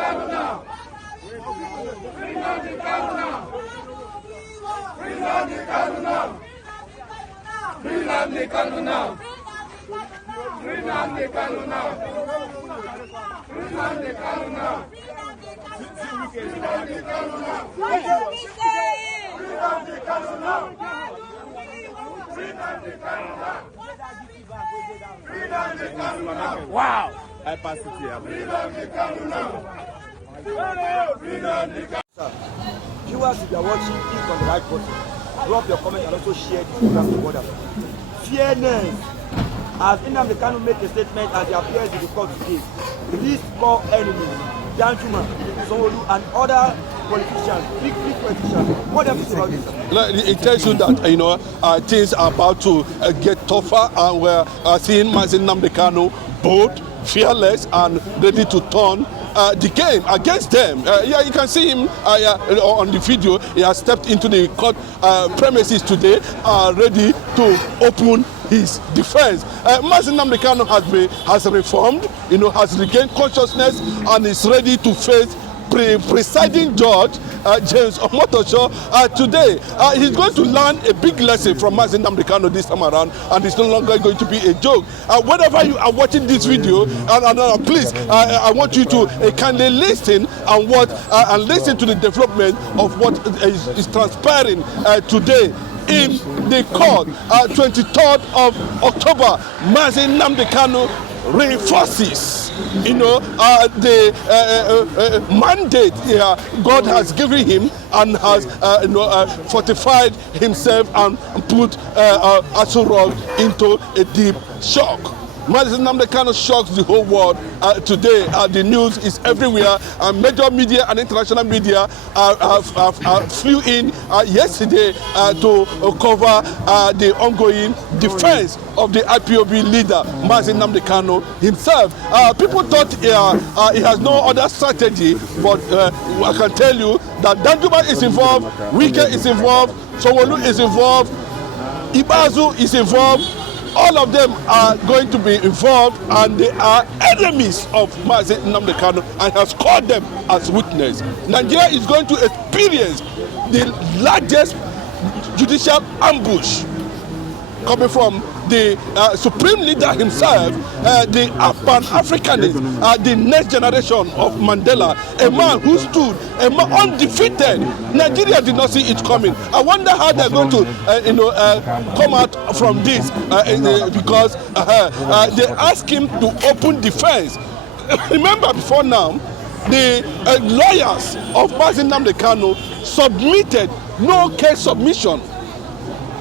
Kanu now! Free Nnamdi Kanu now! Free Nnamdi Kanu now! Free Nnamdi Kanu now! Free Nnamdi Kanu now! Free Nnamdi Kanu now! Free Nnamdi Kanu now! What are we saying? Free Nnamdi Kanu now! Free Nnamdi Kanu now! Free Nnamdi Kanu now! Wow! I pass it here. Free Nnamdi Kanu now! Free Nnamdi Kanu. Viewers, if you are watching, click on the like button, drop your comment and also share this program to others. Fairness. As Nnamdi Kanu made a statement as he appears in the court today, these core enemies, Danjuma, Sanwo-Olu, and other politicians, big politicians, what do you say about this? It tells you that things are about to get tougher, and we're seeing Nnamdi Kanu bold, fearless, and ready to turn the game against them. Yeah, you can see him on the video. He has stepped into the court premises today, ready to open his defense. Nnamdi Kanu has reformed, has regained consciousness, and is ready to face presiding judge James Omotosho today. He's going to learn a big lesson from Nnamdi Kanu this time around, and it's no longer going to be a joke. Whenever you are watching this video, please, I want you to kindly listen and listen to the development of what is transpiring today in the court. 23rd of October, Nnamdi Kanu reinforces the mandate God has given him, and has fortified himself and put Aso Rock into a deep shock. Nnamdi Kanu shocks the whole world today. The news is everywhere. Major media and international media flew in yesterday to cover the ongoing defense of the IPOB leader, Nnamdi Kanu himself. People thought he has no other strategy, but I can tell you that Danjuma is involved, Wike is involved, Sanwo-Olu is involved, Ibazu is involved. All of them are going to be involved, and they are enemies of Nnamdi Kanu, and has called them as witness. Nigeria is going to experience the largest judicial ambush coming from the supreme leader himself, the Pan-Africanist, the next generation of Mandela, a man who stood, a man undefeated. Nigeria did not see it coming. I wonder how they're going to, come out from this, because they asked him to open defense. Remember, before now, the lawyers of Nnamdi Kanu submitted no case submission.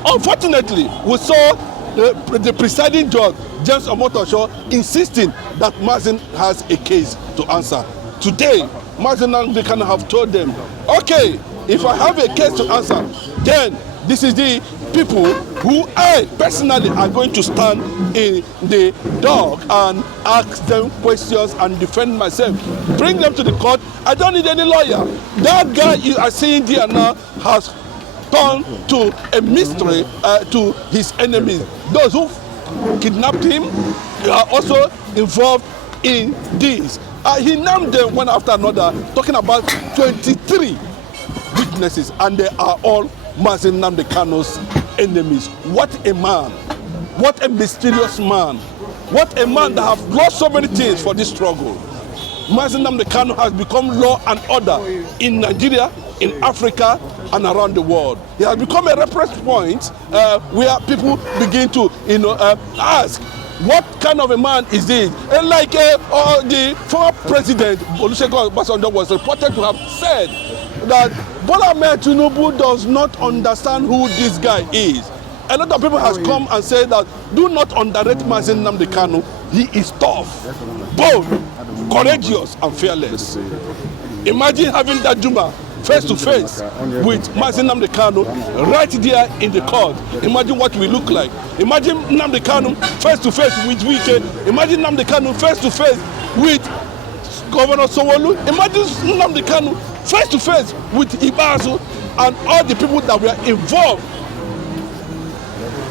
Unfortunately, we saw the presiding judge, James Omotosho, insisting that Mazin has a case to answer. Today, Nnamdi Kanu have told them, okay, if I have a case to answer, then this is the people who I personally are going to stand in the dock and ask them questions and defend myself. Bring them to the court. I don't need any lawyer. That guy you are seeing there now has turned to a mystery to his enemies. Those who kidnapped him are also involved in this. He named them one after another, talking about 23 witnesses, and they are all Nnamdi Kanu's enemies. What a man! What a mysterious man! What a man that have lost so many things for this struggle. Nnamdi Kanu has become law and order in Nigeria, in Africa, and around the world. He has become a reference point where people begin to, ask, what kind of a man is this? And like the former president, Olusegun Obasanjo, was reported to have said that Bola Ahmed Tinubu does not understand who this guy is. A lot of people has come and said that do not underrate Nnamdi Kanu. He is tough, bold, courageous, and fearless. Imagine having Danjuma face to face with Nnamdi Kanu right there in the court. Imagine what we look like. Imagine Nnamdi Kanu face to face with Wike. Imagine Nnamdi Kanu face to face with Governor Sanwo-Olu. Imagine Nnamdi Kanu face to face with Ibazu and all the people that were involved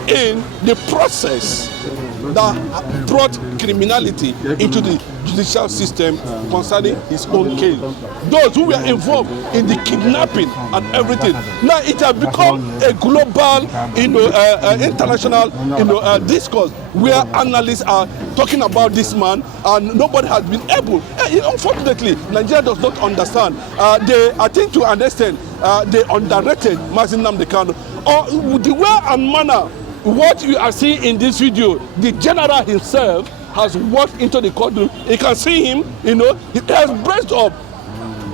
in the process that brought criminality into the judicial system concerning his own case. Those who were involved in the kidnapping and everything. Now it has become a global, international, discourse where analysts are talking about this man, and nobody has been able. Unfortunately, Nigeria does not understand. I think to an extent, they underrated Mazin Nnamdi Kanu. Or the way and manner, what you are seeing in this video, the general himself has walked into the courtroom. You can see him, he has braced up,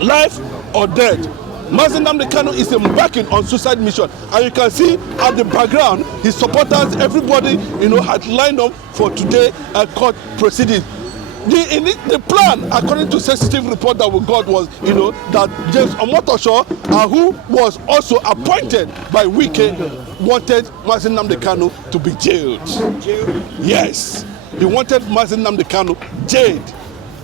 life or death. Mazin Nnamdi Kanu is embarking on suicide mission, and you can see at the background his supporters, everybody, had lined up for today court proceedings. The plan, according to sensitive report that we got, was, that James Omotosho, who was also appointed by Wike, wanted Mazin Nnamdi Kanu to be jailed. Yes, he wanted Mazin Nnamdi Kanu jailed.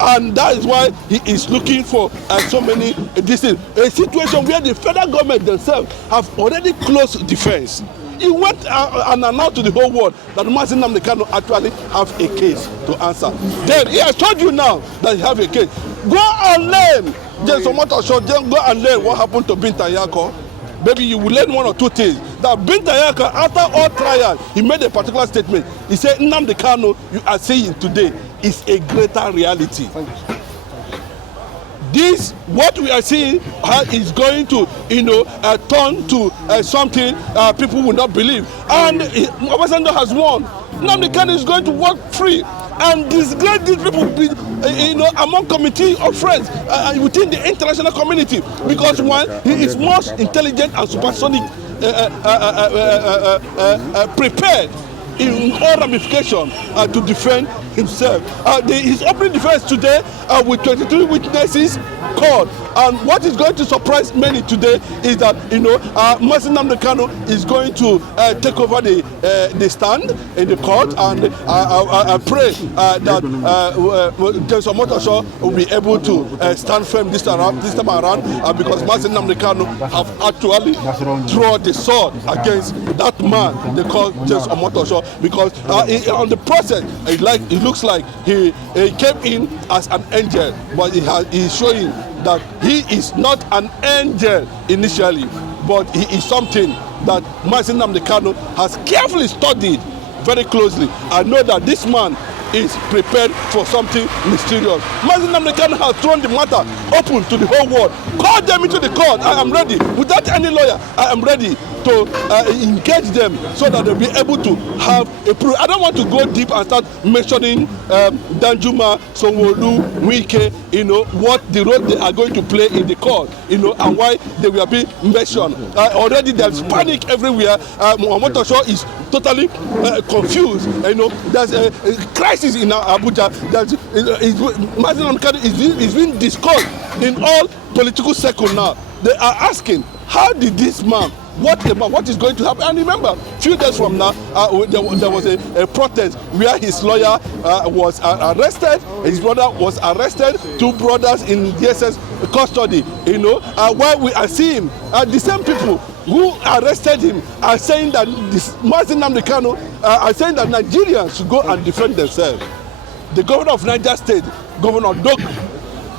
And that is why he is looking for so many things. A situation where the federal government themselves have already closed defense. He went and announced to the whole world that Mazin Nnamdi Kanu actually have a case to answer. Then he has told you now that he have a case. Go and learn. James Omotosho, go and learn what happened to Binta Nyako. Maybe you will learn one or two things. That Binta Nyako, after all trial, he made a particular statement. He said, Nnamdi Kanu, you are saying today, is a greater reality. This, what we are seeing, is going to, turn to something people will not believe. And Obasanjo has won. Nnamdi Kanu is going to walk free and disgrace these people, among committee of friends within the international community, because one, he is most intelligent and supersonic prepared in all ramifications to defend himself. His opening defense today with 23 witnesses called, and what is going to surprise many today is that Mazin Nnamdi Kanu is going to take over the stand in the court, and I pray that James Omotosho will be able to stand firm this time around, because Mazin Nnamdi Kanu have actually drawn the sword against that man they call James Omotosho, because on the process it looks like he came in as an angel, but he is showing that he is not an angel initially, but he is something that Mazin Nnamdi Kanu has carefully studied very closely. I know that this man is prepared for something mysterious. Mazin Nnamdi Kanu has thrown the matter open to the whole world. Call them into the court. I am ready. Without any lawyer, I am ready to engage them so that they'll be able to have a proof. I don't want to go deep and start mentioning Danjuma, Sonwolu, Wike, what the role they are going to play in the court, and why they will be mentioned. Already there's panic everywhere. Omotosho is totally confused. There's a crisis in Abuja. Mazin Nnamdi Kanu is being discussed in all political circles now. They are asking, how did this man, what is going to happen? And remember, a few days from now, there was a protest where his lawyer was arrested, his brother was arrested, two brothers in DSS custody, while we are seeing the same people who arrested him are saying that Mazin Nnamdi Kanu are saying that Nigerians should go and defend themselves. The governor of Niger State, Governor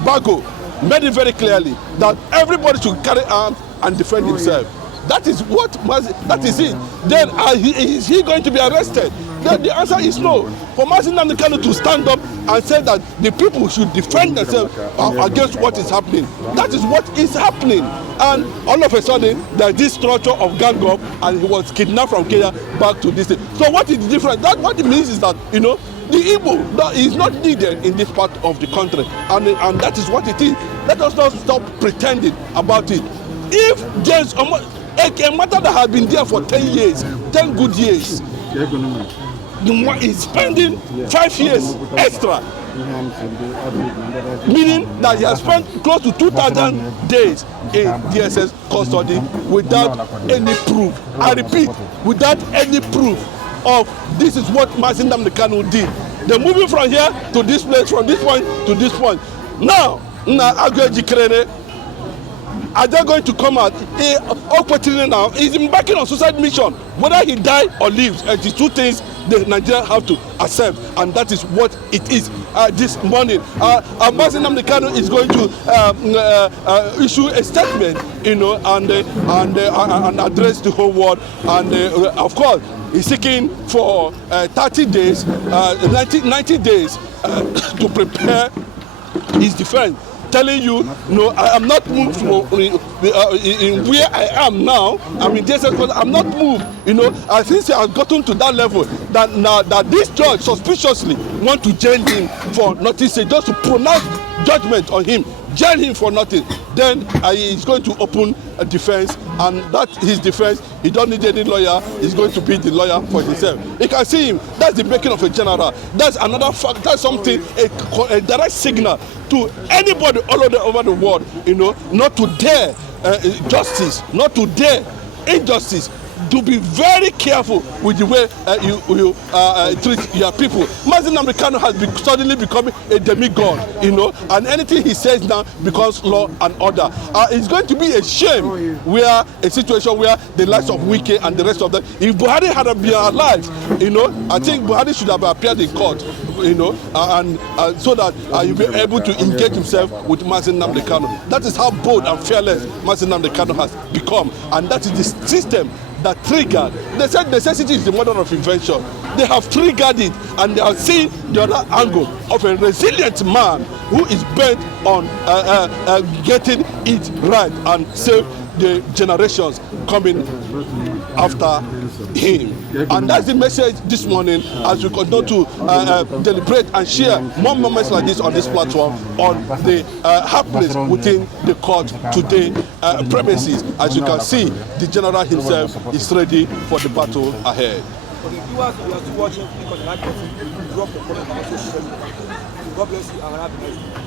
Bago, made it very clearly that everybody should carry arms and defend himself. That is that is it. Then is he going to be arrested? Then the answer is no. For Mazin Nnamdi Kanu to stand up and say that the people should defend themselves against what is happening. That is what is happening. And all of a sudden, there's this structure of gang up, and he was kidnapped from Kenya back to this thing. So what is the difference? What it means is that, the Igbo is not needed in this part of the country. And that is what it is. Let us not stop pretending about it. If James a matter that has been there for 10 years, 10 good years, is spending 5 years extra, meaning that he has spent close to 2,000 days in DSS custody without any proof. I repeat, without any proof of this is what Mazin Nnamdi Kanu did. They're moving from here to this place, from this point to this point. Now, are they going to come out? Now, he's embarking on suicide mission. Whether he dies or lives, the two things the Nigerians have to accept, and that is what it is. This morning, Mazi Nnamdi Kanu is going to issue a statement, you know, and address the whole world, and of course, he's seeking for 30 days, 90 days to prepare his defense. Telling you, no, I am not moved from in where I am now. I'm in DSS because I'm not moved. You know, I think I have gotten to that level that now that this judge suspiciously want to jail him for nothing, just to pronounce judgment on him, jail him for nothing. Then he's going to open a defense, and that his defense, he don't need any lawyer. He's going to be the lawyer for himself. You can see him. That's the making of a general. That's another fact. That's something, a direct signal to anybody all over the world, you know, not to dare justice, not to dare injustice. To be very careful with the way you treat your people. Mazi Nnamdi Kanu has suddenly become a demigod, you know, and anything he says now becomes law and order. It's going to be a shame where a situation where the likes of Wike and the rest of them, if Buhari had been alive, you know, I think Buhari should have appeared in court, you know, so that you'll be able to engage himself with Mazi Nnamdi Kanu. That is how bold and fearless Mazi Nnamdi Kanu has become, and that is the system that triggered. They said necessity is the mother of invention. They have triggered it, and they have seen the other angle of a resilient man who is bent on getting it right and save the generations coming after him. And that's the message this morning as we continue to deliberate and share more moments like this on this platform on the happenings within the court today premises. As you can see, the general himself is ready for the battle ahead. For the viewers who are still watching, click on the like button, drop the comment, and also share it. God bless you and have a nice day.